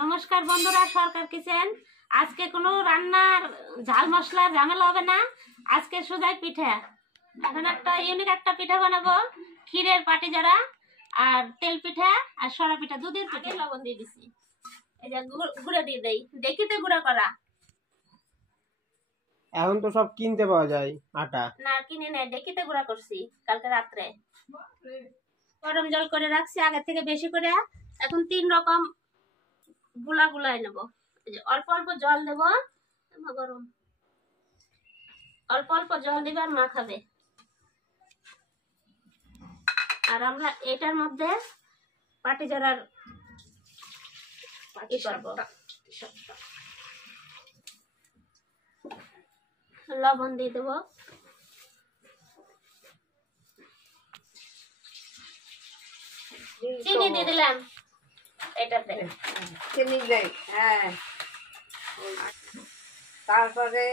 নমস্কার বন্ধুরা, সরকার কিচেন। আজকে কোনো রান্নার ঝাল মশলা ঝামেলা হবে না। আজকে সোজাই পিঠা। এখন একটা ইউনিক একটা পিঠা বানাবো, ক্ষীরের পাটিজারা আর তেল পিঠা আর সরা পিঠা, দুধের পিঠা। লবণ দিয়ে দিছি, এই যে গুঁড়ো দিয়ে দেই, দেখিতে গুঁড়ো করা। এখন তো সব কিনতে পাওয়া যায় আটা, না কিনে নেই, দেখিতে গুঁড়া করছি কালকে রাত্রে। গরম জল করে রাখছি আগে থেকে বেশি করে। এখন 3 রকম গুলাই নেব। অল্প অল্প জল দেব, গরম অল্প অল্প জল দিবে আর মাখাবে। আর আমরা এটার মধ্যে পাটিজারার পাটি করব। লবণ দিয়ে দেবো, চিনি দিয়ে দিলাম এটাতে, চিনি দেয়। হ্যাঁ, তারপরে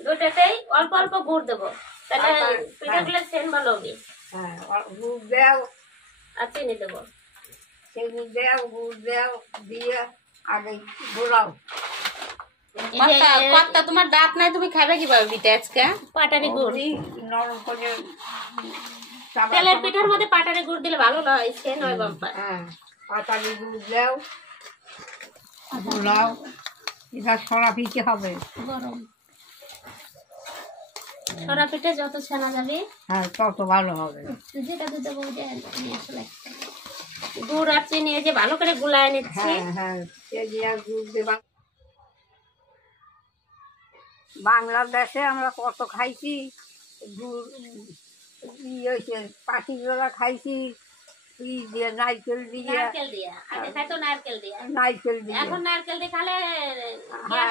দুটাতেই অল্প অল্প গুড় দেবো, তাহলে পিঠাগুলো সেন্ট ভালো হবে। হ্যাঁ, গুড় দেও আর চিনি দেবো। চিনি দেও, গুড় দেও, দিয়ে আগে ঘোরাও। কর্তা তোমার দাঁত নাই, তুমি খাবে কিভাবে পিঠা আজকে? পাটারি গুড়, নরম করে তেলের পিঠার মধ্যে পাটারি গুড় দিলে ভালো হয়, সেন্ট হয় বাম্পার। হ্যাঁ, পাটালি গুড় দেও, ঘোরাও। এটা সরা পিঠে হবে। গরম সরা পিঠে যত ছানা যাবে হ্যাঁ, তত ভালো হবে। যেটা দিতে বলতে আসলে গুড় আর চিনি এই যে ভালো করে গুলায় নিচ্ছি। হ্যাঁ হ্যাঁ, চিনি আর গুড় দেবা। বাংলাদেশে আমরা কত খাইছি গুড়, পাটি জোড়া খাইছি, দিয়ে নারকেল দিয়ে, নারকেল দিয়া আগে খাইতো, নারকেল দিয়া। নারকেল দিয়ে। এখন নারকেল দিয়ে খালে হ্যাঁ,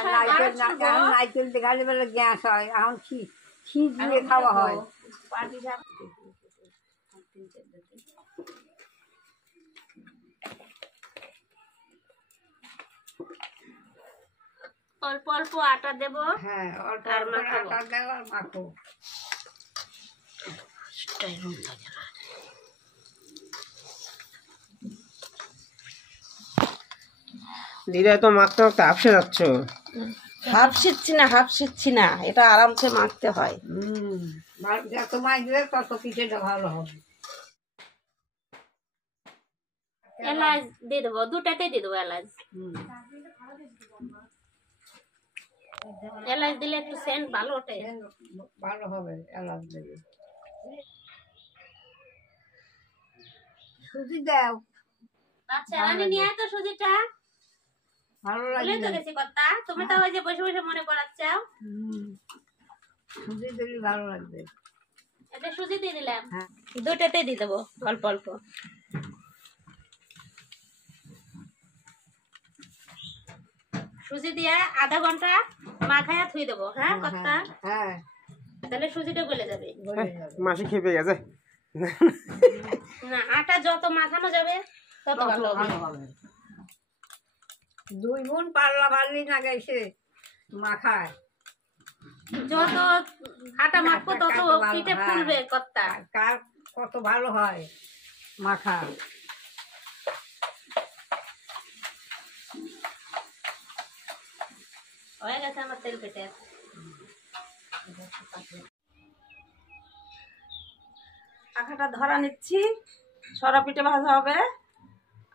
নারকেল দিয়ে খালে বলে গ্যাস হয়। এখন ঘি দিয়ে খাওয়া হয়। অল্প অল্প আটা দেব। হ্যাঁ, অল্প আর অল্প মাখাবো। আটা দেও আর মাখো। দিদা তো মাখতে মাখতে আপসে যাচ্ছ। হাফ শিখছি না, এটা আরামসে মাখতে হয়। যত মাখবে তত পিঠেটা ভালো হবে। এলাচ দিয়ে দেবো, দুটাতে দিয়ে দেবো এলাচ। এলাচ দিলে একটু সেন্ট ভালো ওঠে। ভালো হবে এলাচ দেবে। সুজি দাও। আচ্ছা, আমি নিয়ে আয় তো সুজিটা। ভালো বলে লাগবে। তো গেছি কথা, তুমি তো ওই যে বসে বসে মনে করাচ্ছাও। সুজি দিলে ভালো লাগবে। এটা সুজি দিয়ে দিলাম, হ্যাঁ। দুটাতে দিয়ে দেবো অল্প অল্প। সুজি দিয়ে আধা ঘন্টা মাখায়া থুই দেবো। হ্যাঁ কথা, হ্যাঁ, তাহলে সুজিটা গলে যাবে। বলে যাবে। মাসি খেপে গেছে। না, আটা যত মাখানো যাবে তত ভালো হবে। ভালো হবে। 2 গুণ পাল্লা বাড়লি না গেছে মাখায়। যত আটা মাখবো তত পিঠে ফুলবে কত্তা। কার কত ভালো হয় মাখা। হয়ে গেছে আমার তেল পিঠে। আখাটা ধরা নিচ্ছি, সরা পিঠে ভাজা হবে।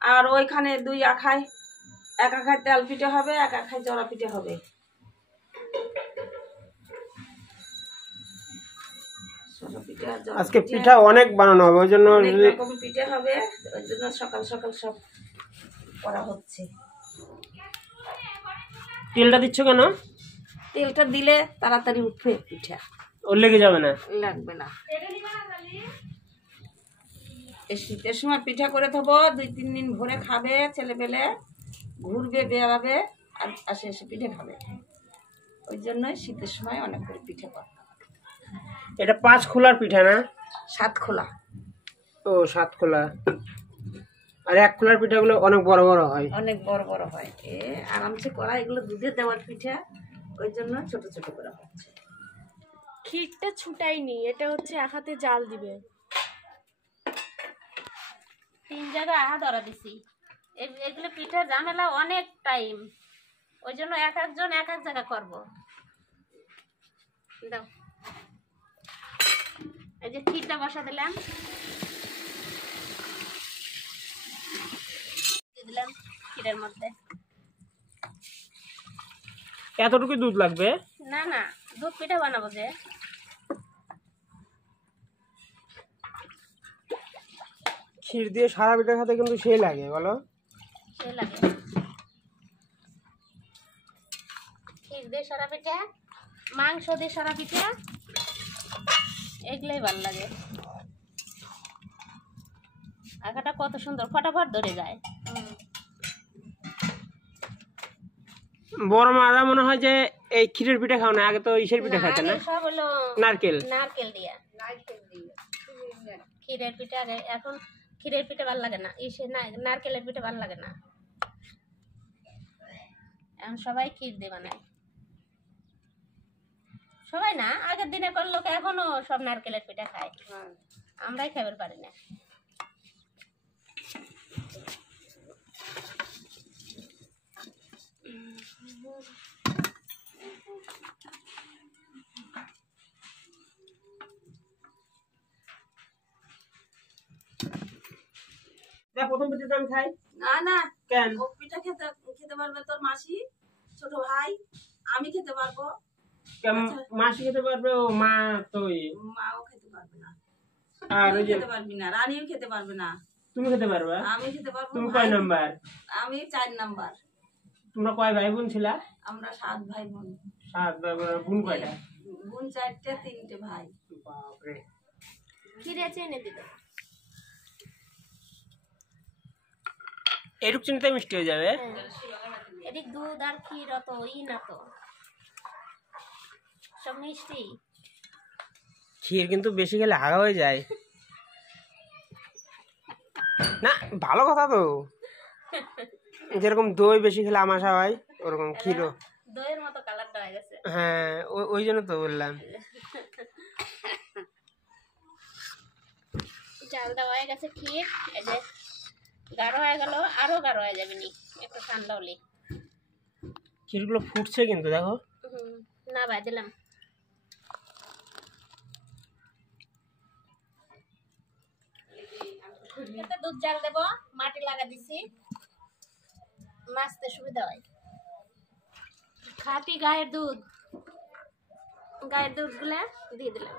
আর ওইখানে 2 আখায়, 1 আখায় তেল পিঠে হবে, 1 আখায় জরা পিঠে হবে। আজকে পিঠা অনেক বানানো হবে, ওই জন্য অনেক রকম পিঠে হবে, ওই জন্য সকাল সকাল সব করা হচ্ছে। তেলটা দিচ্ছ কেন? তেলটা দিলে তাড়াতাড়ি উঠবে পিঠা, ওর লেগে যাবে না। লাগবে না। এই শীতের সময় পিঠা করে দেবো, 2-3 দিন ভরে খাবে ছেলেপেলে, ঘুরবে বেড়াবে আর আসে এসে পিঠে খাবে। ওই জন্যই শীতের সময় অনেক করে পিঠে করতে হয়। এটা 5 খোলার পিঠা না? 7 খোলা। ও 7 খোলা। আর 1 খোলার পিঠাগুলো অনেক বড় বড় হয়। অনেক বড় বড় হয়, আরামসে করা। এগুলো দুধে দেওয়ার পিঠা, ওই জন্য ছোট ছোট করা হচ্ছে। ক্ষীরটা ছুটাইনি, এটা হচ্ছে এক হাতে জাল দিবে। 3 জায়গায় আহা ধরা দিছি। এগুলো পিঠার ঝামেলা অনেক টাইম, ওই জন্য এক একজন এক এক জায়গা করবো। দাও, এই যে ক্ষীরটা বসা দিলাম, দিলাম ক্ষীরের মধ্যে। এতটুকু দুধ লাগবে? না না, দুধ পিঠা বানাবো যে। ক্ষীর দিয়ে সারা পিঠা খেতে কিন্তু সেই লাগে, বলো? সেই লাগে। ক্ষীর দিয়ে সারা পিঠা, মাংস দিয়ে সারা পিঠা, এগুলোই ভালো লাগে। আঁকাটা কত সুন্দর ফটাফট ধরে যায়। বড় মারা মনে হয় যে এই ক্ষীরের পিঠা খাও না, আগে তো ইসের পিঠা খাইতে না? আগে সব হলো নারকেল। নারকেল দিয়া। ক্ষীরের পিঠা আগে, এখন ক্ষীরের পিঠা ভালো লাগে না, নারকেলের পিঠা ভালো লাগে না, এখন সবাই ক্ষীর দিয়ে বানায়। সবাই না, আগের দিনের লোক এখনো সব নারকেলের পিঠা খায়, আমরাই খাবার পারি না। প্রথম পিঠাটা আমি খাই। না না, কেন? ও পিঠা খেতে পারবে তোর মাসি, ছোট ভাই, আমি খেতে পারবো। মাসি খেতে পারবে, ও মা তো মাও খেতে পারবে না, আর ওই যে খেতে পারবি না, রানীও খেতে পারবে না। তুমি খেতে পারবে? আমি খেতে পারবো। তুমি কয় নাম্বার? আমি 4 নাম্বার। তোমরা কয় ভাই বোন ছিলা? আমরা 7 ভাই বোন। 7 ভাই বোন। বোন কয়টা? বোন 4টে, 3টে ভাই। বাপরে। ক্ষীরে চেনে দিত, এটুক চিনিতে মিষ্টি হয়ে যাবে। এদিক দুধ আর ক্ষীর অত না তো, সব মিষ্টি। ক্ষীর কিন্তু বেশি খেলে হাগা হয়ে যায় না, ভালো কথা তো। যেরকম দই বেশি খেলে আমাশা হয়, ওরকম ক্ষীরও দইয়ের মতো কালারটা হয়ে গেছে। হ্যাঁ, ওই জন্য তো বললাম। চাল দেওয়া হয়ে গেছে ক্ষীর, এই যে গাঢ় হয়ে গেল, আরো গাঢ় হয়ে যাবে নি একটু ঠান্ডা হলে। ক্ষীরগুলো ফুটছে কিন্তু দেখো। না ভাই দিলাম। দুধ জাল দেব, মাটি লাগা দিছি, মাছতে সুবিধা হয়। খাঁটি গায়ের দুধ গুলা দিয়ে দিলাম।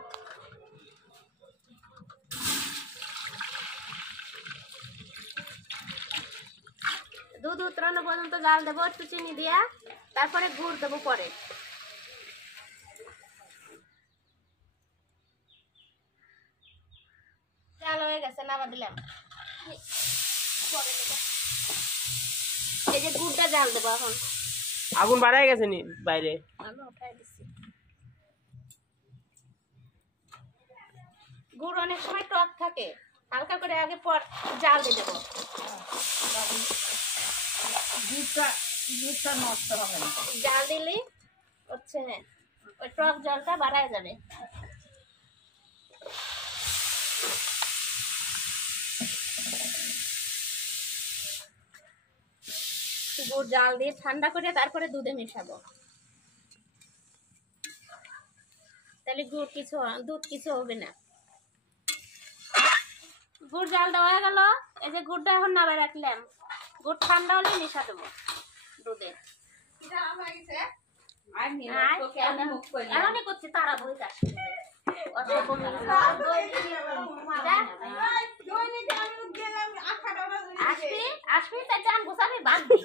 দুধ উতরানো পর্যন্ত জাল দেবো একটু চিনি দিয়া, তারপরে গুড় দেবো পরে। জাল হয়ে গেছে, নামা দিলাম। এই যে গুড়টা জাল দেবো এখন। আগুন বাড়ায় গেছে নি বাইরে? আমি উঠাই দিচ্ছি। গুড় অনেক সময় টক থাকে, হালকা করে আগে পর জাল দিয়ে দেবো। দুধটা নষ্ট হবে না, জাল দিলে হচ্ছে ওই টক জলটা বাড়ায় যাবে। গুড় জাল দিয়ে ঠান্ডা করে তারপরে দুধে মেশাবো, তাহলে দুধ কিছু হবে না। গুড় জাল দেওয়া গেল, এই যে গুড়টা এখন নামায় রাখলাম, গুড় ঠান্ডা হলে মেশা দেবো দুধে। এমনই করছি, তারা বই আসবি আসবি, তাই জান গোসাবি বাঁধবি।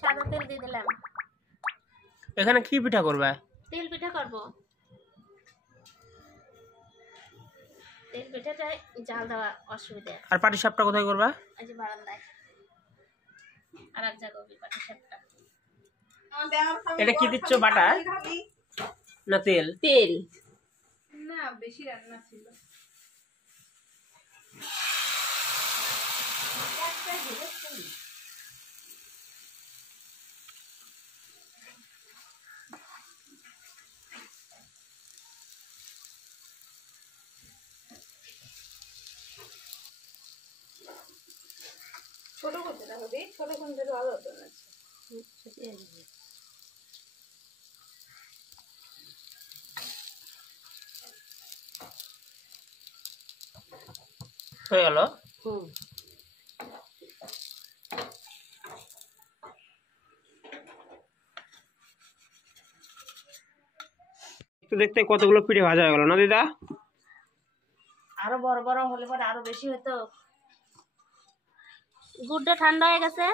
সাদা তেল দিয়ে দিলাম। এখানে কি পিঠা করবে? তেল পিঠা করবো। তেল পিঠাটাই জাল দেওয়া অসুবিধা। আর পাটি সাপটা কোথায় করবা? এই যে বারান্দায় আর এক জায়গায় পাটি সাপটা। এটা কি দিচ্ছ, বাটার না তেল? তেল না, বেশি রান্না ছিল। ছোট করতে থাকো দিই, ছোট কোন থেকে ভালো হতো না। হয়ে গেল। দেখতে দেখতে কতগুলো পিঠে ভাজা হয়ে গেল না দিদা? আরো বড় বড় হলে পরে আরো বেশি হতো। গুড়টা ঠান্ডা হয়ে গেছে,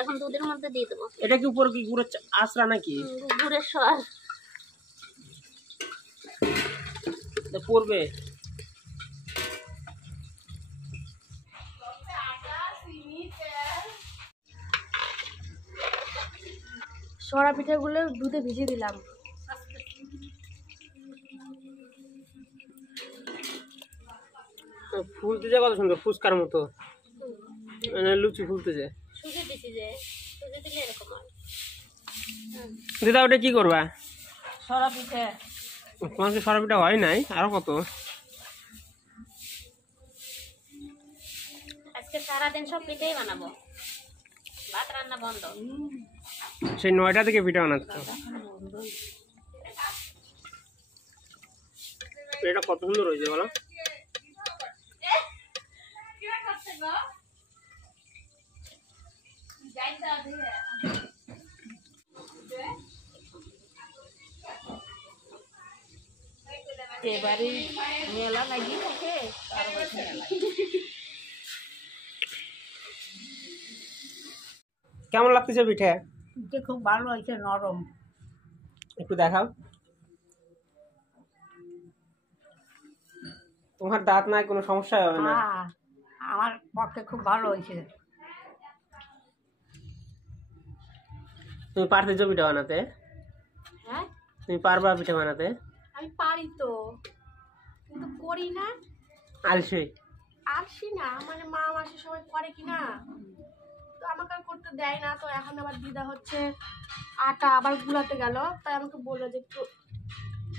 এখন দুধের মধ্যে দিয়ে দেবো। এটা কি উপর কি গুড়ের আঁচড়া নাকি? গুড়ের সর পড়বে। সরা পিঠাগুলো দুধে ভিজিয়ে দিলাম। ফুলতেছে কত সুন্দর, ফুচকার মতো, মানে লুচি ফুলতেছে। সুজি দিছি যে, সুজি দিলে এরকম হয়। দিদা ওটা কি করবা? সরা পিঠে। তোমার কি সরা পিঠা হয় নাই? আরো কত? আজকে সারাদিন সব পিঠেই বানাবো, ভাত রান্না বন্ধ। সেই 9টা থেকে পিঠা বানাচ্ছ। এটা কত সুন্দর হয়েছে বলো। এবারে মেলা নাকি থাকে, তার বছর মেলা। কেমন লাগতেছে পিঠে? পিঠে খুব ভালো হয়েছে, নরম। একটু দেখাও। তোমার দাঁত নাই, কোনো সমস্যা হবে না। হ্যাঁ, আমার পক্ষে খুব ভালো হয়েছে। তুমি পারতেছো পিঠা বানাতে? হ্যাঁ, তুমি পারবা পিঠা বানাতে? আমি পারি তো, কিন্তু করি না। আলসে। আসি না, মানে মা মাসি সবাই করে কি না, তো আমাকে আর করতে দেয় না। তো এখন আবার দিদা হচ্ছে আটা আবার গুলাতে গেল, তাই আমাকে বললো যে একটু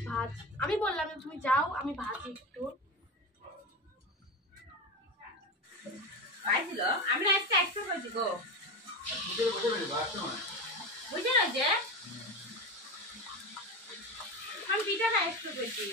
ভাজ। আমি বললাম যে তুমি যাও, আমি ভাজি একটু। পাইছিল আমি আজকে একশো করছি গো, বুঝে না যে আমি পিঠাটা একশো করছি।